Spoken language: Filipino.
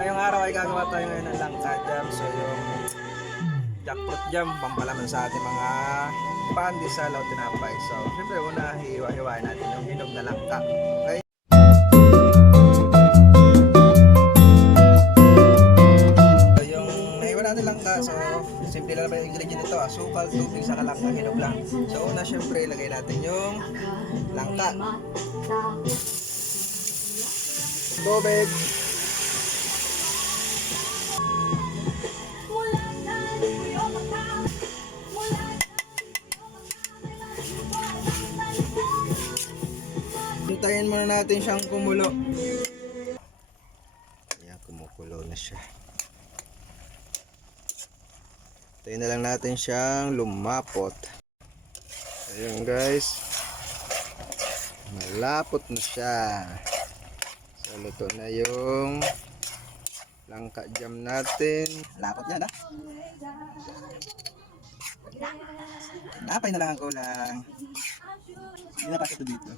ngayong araw ay gagawa tayo ngayon ng langka jam. So yung jackfruit jam, pampalaman sa ating mga pandesal o tinapay. So syempre una, hiwa-hiwain natin yung hinog na langka. Okay? So yung nahiwa natin langka, so simple lang naman yung ingredient nito. Asukal, tubig, saka langka, hinog lang. So una syempre, ilagay natin yung langka. Tubig. Hintayin muna natin siyang kumulo. Ayan, kumukulo na siya. Hintayin na lang natin siyang lumapot. Ayan guys. Malapot na siya. So luto na yung langka jam natin. Lapot yan ha. Napay na lang ang kulang. Hindi na pa ito dito.